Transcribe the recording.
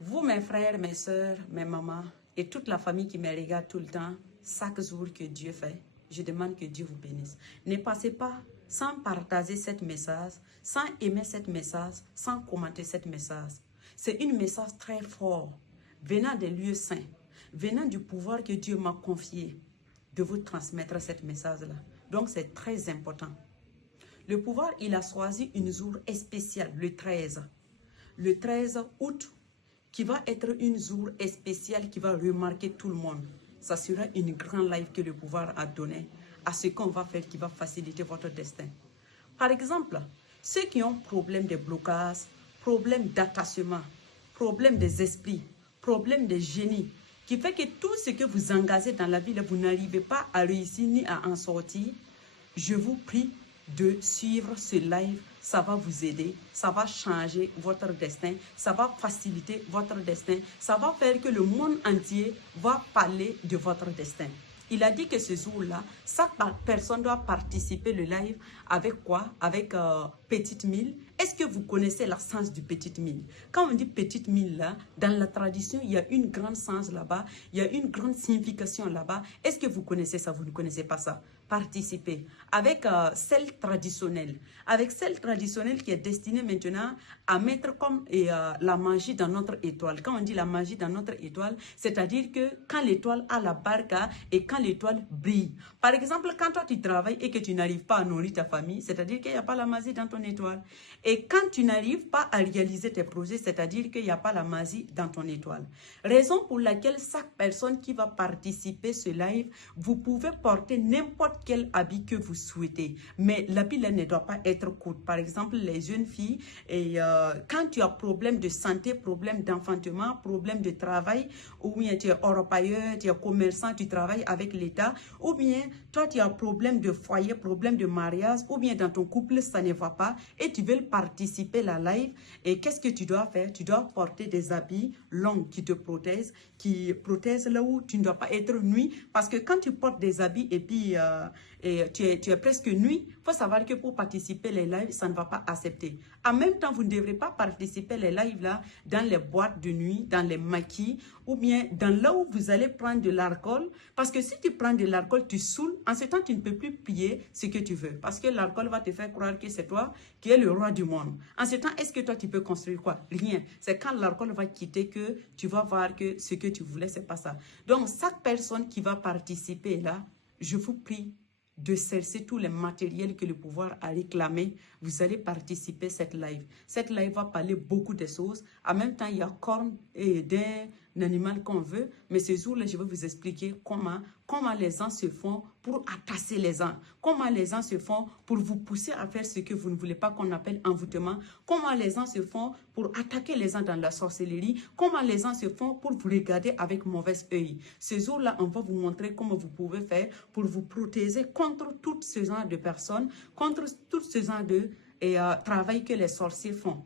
Vous, mes frères, mes soeurs, mes mamans et toute la famille qui me regarde tout le temps, chaque jour que Dieu fait, je demande que Dieu vous bénisse. Ne passez pas sans partager cette message, sans aimer cette message, sans commenter cette message. C'est un message très fort, venant des lieux saints, venant du pouvoir que Dieu m'a confié de vous transmettre cette message-là. Donc, c'est très important. Le pouvoir, il a choisi une jour spécial, le 13. Le 13 août, qui va être une jour spéciale qui va remarquer tout le monde. Ça sera une grande live que le pouvoir a donné à ce qu'on va faire qui va faciliter votre destin. Par exemple, ceux qui ont problème de blocage, problème d'attachement, problème des esprits, problème de génie, qui fait que tout ce que vous engagez dans la vie, vous n'arrivez pas à réussir ni à en sortir, je vous prie de suivre ce live, ça va vous aider, ça va changer votre destin, ça va faciliter votre destin, ça va faire que le monde entier va parler de votre destin. Il a dit que ce jour-là, chaque personne doit participer le live avec quoi? Avec petite mille. Est-ce que vous connaissez le sens du petite mille? Quand on dit petite mille là, dans la tradition, il y a une grande sens là-bas, il y a une grande signification là-bas. Est-ce que vous connaissez ça? Vous ne connaissez pas ça? Participer avec celle traditionnelle. Avec celle traditionnelle qui est destinée maintenant à mettre comme la magie dans notre étoile. Quand on dit la magie dans notre étoile, c'est-à-dire que quand l'étoile a la barca et quand l'étoile brille. Par exemple, quand toi tu travailles et que tu n'arrives pas à nourrir ta famille, c'est-à-dire qu'il n'y a pas la magie dans ton étoile. Et quand tu n'arrives pas à réaliser tes projets, c'est-à-dire qu'il n'y a pas la magie dans ton étoile. Raison pour laquelle chaque personne qui va participer à ce live, vous pouvez porter n'importe quel habit que vous souhaitez. Mais l'habit là ne doit pas être court. Par exemple, les jeunes filles, et quand tu as problème de santé, problème d'enfantement, problème de travail, ou bien tu es orpailleur, tu es commerçant, tu travailles avec l'État, ou bien toi tu as problème de foyer, problème de mariage, ou bien dans ton couple ça ne va pas et tu veux participer à la live. Et qu'est-ce que tu dois faire? Tu dois porter des habits longs qui te protègent, qui protègent là où tu ne dois pas être nuit. Parce que quand tu portes des habits et puis tu es presque nuit, il faut savoir que pour participer les lives, ça ne va pas accepter. En même temps, vous ne devrez pas participer les lives là dans les boîtes de nuit, dans les maquis, ou bien dans là où vous allez prendre de l'alcool. Parce que si tu prends de l'alcool, tu saoules. En ce temps, tu ne peux plus prier ce que tu veux. Parce que l'alcool va te faire croire que c'est toi qui es le roi du monde. En ce temps, est-ce que toi, tu peux construire quoi? Rien. C'est quand l'alcool va quitter que tu vas voir que ce que tu voulais, c'est pas ça. Donc, chaque personne qui va participer là, je vous prie de chercher tous les matériels que le pouvoir a réclamés. Vous allez participer à cette live. Cette live va parler beaucoup de choses. En même temps, il y a cornes d'un animal qu'on veut. Mais ce jour-là, je vais vous expliquer comment les gens se font pour attacher les gens. Comment les gens se font pour vous pousser à faire ce que vous ne voulez pas qu'on appelle envoûtement. Comment les gens se font pour attaquer les gens dans la sorcellerie. Comment les gens se font pour vous regarder avec mauvais œil. Ce jour-là, on va vous montrer comment vous pouvez faire pour vous protéger contre tout ce genre de personnes, contre tout ce genre de travail que les sorciers font.